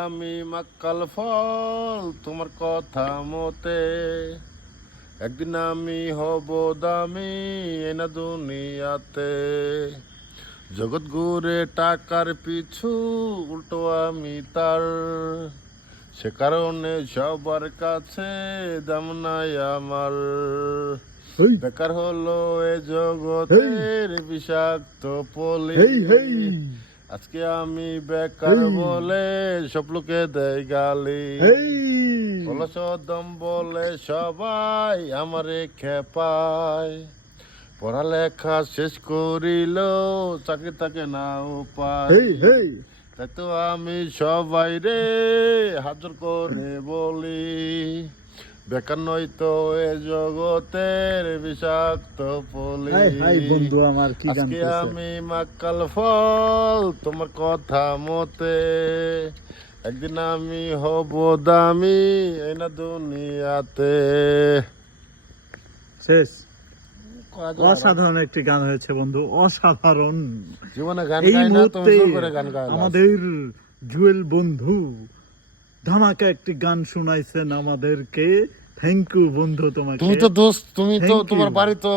আমি মাক্কাল ফল তোমার কথা মতে, একদিন আমি হব দামি এনা দুনিয়াতে। জগৎ ঘুরে টাকার পিছু, উল্টো আমি তার, সে কারণে সবার কাছে দাম নাই আমার। বেকার হলো এ জগতের বিষাক্ত পলি, আজকে আমি বেকার বলে সব লোকে দেয় গালি। অলসদম বলে সবাই আমারে খেপায়, পড়ালেখা শেষ করিল চাকরি থাকে না উপায়। তাই তো আমি সবাই রে হাজার করে বলি, বেকার নয় তো এ জগতের বিষাক্ত পলি। বন্ধু আমার কি গান আজকে আমি মাক্কাল ফল তোমার কথা মতে, একদিন আমি হব দামি এই না দুনিয়াতে। শেষ। অসাধারণ একটি গান হয়েছে বন্ধু, অসাধারণ। জীবনে গান এই গাই না, তুমি মুহূর্তে জোর করে গান গাও। আমাদের জুয়েল বন্ধু ধামাকা একটি গান শোনাইছেন আমাদেরকে। থ্যাংক ইউ বন্ধু তোমাকে। তুমি তো দোস্ত, তুমি তো Thank তোমার you. বাড়ি তো